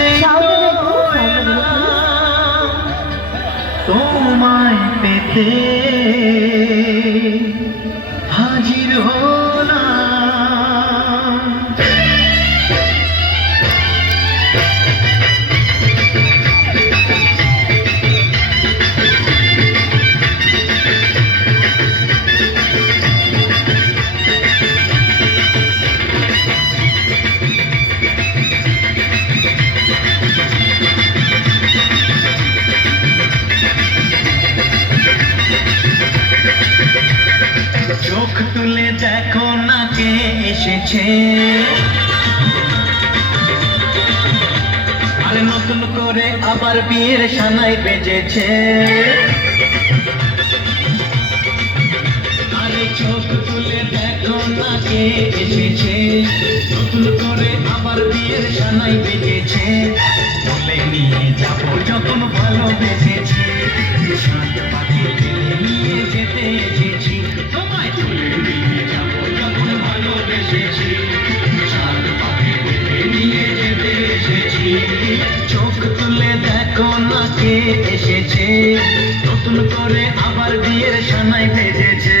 সেই তোমায় পেতে হাজির হলাম। চোখ তুলে দেখো না কে এসেছে, আরে নতুন করে আবার বিয়ের সানাই বেজেছে। আরে চোখ তুলে দেখো না কে এসেছে, নতুন করে আবার বিয়ের সানাই বেজেছে। বলে নিয়ে যাবো যখন ভালোবেসেছি, সাত পাখি তুলে নিয়ে যেতে এসেছি। তোমায় তুলে নিয়ে যাবো যখন ভালোবেসেছি, সাত পাখি তুলে নিয়ে যেতে এসেছি। চোখ তুলে দেখো না কে এসেছে, নতুন করে আবার বিয়ের সানাই বেজেছে।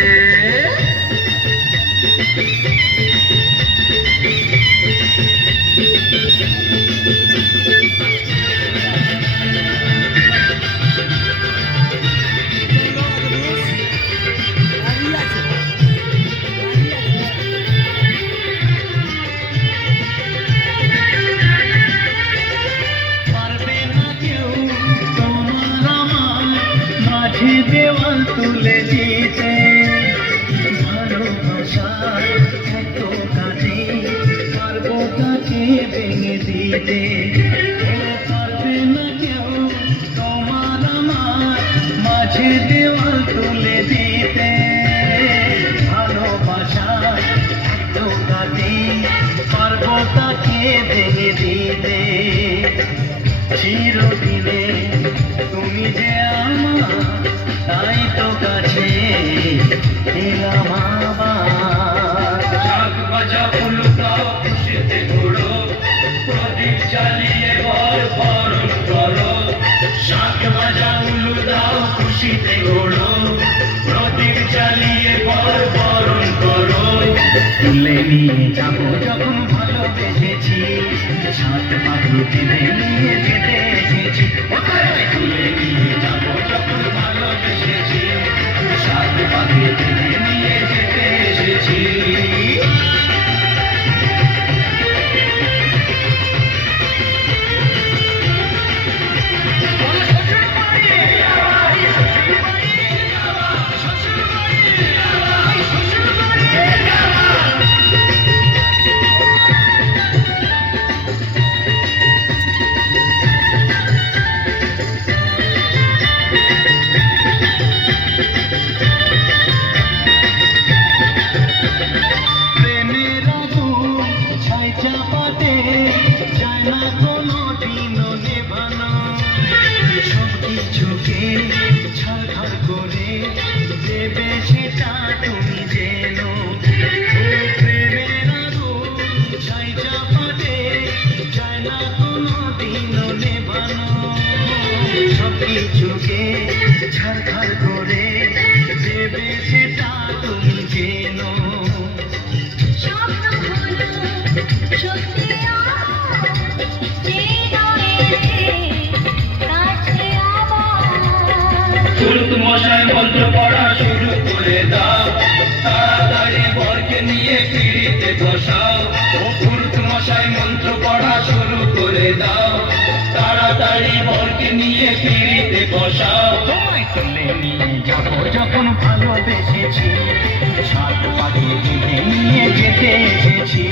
দেওয়াল তুলে দিতে ভালোবাসার এত কাজে পারবো তাকে ভেঙে দিতে। পারবে না কেউ তোমার আমার মাঝে দেওয়াল তুলে দিতে, ভালোবাসার এত কাজে পারবো তাকে ভেঙে দিতে। চিরদিনে তুমি যে আমার, তাই তো কাছে দিলাম আবার। শাক ভাজা ফুল দাও খুশিতে ঘোড়ো, প্রদীপ জ্বালিয়ে বর বরণ করো। শাক ভাজা ফুল দাও খুশিতে ঘোড়ো, প্রদীপ জ্বালিয়ে বর বরণ করো। তুলে নিয়ে যাবো যখন ভালোবেসেছি, সাত পাখি তুলে নিয়ে যেতে এসেছি। তুলে নিয়ে যাবো যখন ভালোবেসেছি, সাত পাখি তুলে নিয়ে যেতে এসেছি। ছাড় করে দেবে সেটা তুমি জেনো, প্রেমের আগুন ছাই চাপাতে যায় না কোনো দিনও নেভানো। সব কিছুকে ছাড় করে দেবে সেটা তুমি জেনো। পুরুত মশাই মন্ত্র পড়া শুরু করে দাও, তাড়াতাড়ি বরকে নিয়ে পিড়িতে বসাও। ও পুরুত মশাই মন্ত্র পড়া শুরু করে দাও, তাড়াতাড়ি বরকে নিয়ে পিড়িতে বসাও। তোমায় তুলে নিয়ে যাবো যখন ভালোবেসেছি, সাত পাখি তুলে নিয়ে যেতে এসেছি।